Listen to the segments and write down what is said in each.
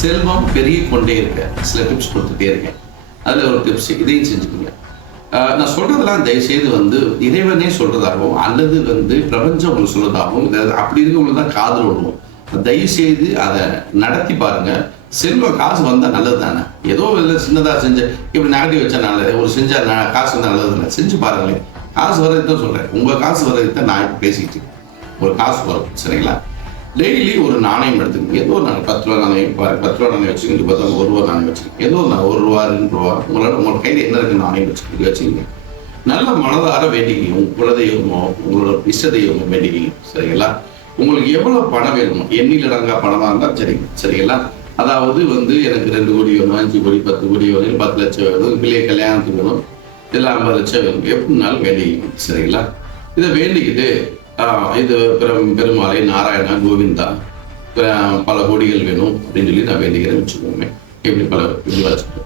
செல்வம் பெருகி கொண்டே இருக்க சில டிப்ஸ் கொடுத்துட்டே இருக்கேன். அதுல ஒரு டிப்ஸ் இதையும் செஞ்சுக்கோங்க. நான் சொல்றதெல்லாம் தயவுசெய்து வந்து இறைவனே சொல்றதாகவும் அல்லது வந்து பிரபஞ்சம் உங்களுக்கு சொல்றதாகவும் அப்படி இருக்கவங்களுக்கு தான் காதல் விடுவோம். தயவு செய்து அதை நடத்தி பாருங்க. செல்வம் காசு வந்தா நல்லது தானே. ஏதோ இல்லை சின்னதா செஞ்ச இப்படி நெகட்டிவ் வச்சா நல்லது, ஒரு செஞ்சா காசு வந்தா நல்லது இல்லை. செஞ்சு பாருங்களேன். காசு வர்றது தான் சொல்றேன். உங்க காசு வர்றது தான் நான் இப்போ பேசிக்கிட்டு இருக்கேன். ஒரு காசு வரும், சரிங்களா? டெய்லி ஒரு நாணயம் எடுத்துக்கணும். ஏதோ ஒரு 10 ரூபா நாணயம், 10 ரூபா நாணயம் வச்சுக்கிட்டு பார்த்தா 1 ரூபா நாணயம் வச்சுக்கோங்க. ஏதோ ஒரு 1 ரூபா 2 ரூபா உங்களோட கையில் என்ன இருக்கு நாணயம் வச்சுக்கோங்க. நல்ல மனதார வேண்டிக்கிங்க. உங்க குலதெய்வமோ உங்களோட இஷ்ட தெய்வமோ வேண்டிக்கிங்க, சரிங்களா? உங்களுக்கு எவ்வளவு பணம் வேணுமோ எண்ணில் அடங்கா பணமா இருந்தா சரிங்களா? அதாவது வந்து எனக்கு 2 கோடி வேணும், 5 கோடி, 10 கோடி வேணும், 10 லட்சம் வேணும், பிள்ளைய கல்யாணத்துக்கு வேணும், இல்லை 50 லட்சம் வேணும், எப்படினாலும் வேண்டிக்கிங்க, சரிங்களா? இதை வேண்டிக்கிட்டு இது பெருமாளை, நாராயணா, கோவிந்தா, பல கோடிகள் வேணும் அப்படின்னு சொல்லி நான் வேண்டிக்கிறேன் வச்சுக்கோங்க. இப்படி பல வச்சுக்கோங்க.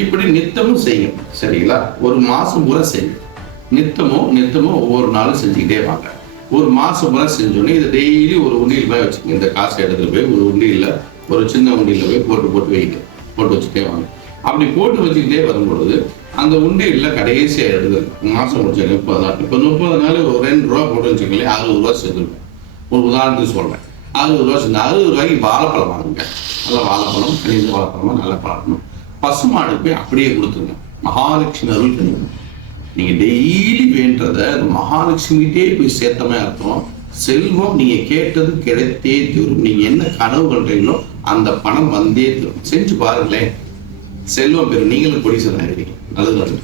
இப்படி நித்தமும் செய்யும், சரிங்களா? ஒரு மாசம் பூரா செய்யும். நித்தமும் ஒவ்வொரு நாளும் செஞ்சுக்கிட்டே வாங்க. ஒரு மாசம் பூரா செஞ்சோன்னே இதை டெய்லி ஒரு உண்டியில் போய் வச்சுக்கோங்க. இந்த காசை எடுத்துட்டு போய் ஒரு உண்டியில், ஒரு சின்ன உண்டியில் போய் போட்டு வைங்க. போட்டு வச்சுட்டே வாங்க. அப்படி போட்டு வச்சுக்கிட்டே வரும்பொழுது அந்த உண்டியில் கடைசியாக எடுத்துருக்கு மாசம் முடிச்சு 30 நாள். இப்போ 30 நாள் ஒரு 2 ரூபா போட்டு வச்சுக்கோங்களேன், 60 ரூபா சேர்ந்துருக்கும். ஒரு உதாரணத்துக்கு சொல்றேன். 60 ரூபா சேர்ந்து 60 ரூபாய்க்கு வாழைப்பழம் வாங்குங்க. நல்ல வாழைப்பழம், கணித வாழைப்பழமா நல்லா பழக்கணும். பசுமாடு போய் அப்படியே கொடுத்துருங்க. மகாலட்சுமி அருள் கிடைக்கும். நீங்க டெய்லி வேண்டதை மகாலட்சுமிகிட்டே போய் சேர்த்தமே அர்த்தம். செல்வம் நீங்க கேட்டது கிடைத்தே தீரும். நீங்க என்ன கனவு பண்றீங்களோ அந்த பணம் வந்தே தீரும். செஞ்சு பாருங்களேன். செல்வம் பெரும். நீங்களும் கொடிசன் ஆகிடுவீங்க. நல்லது.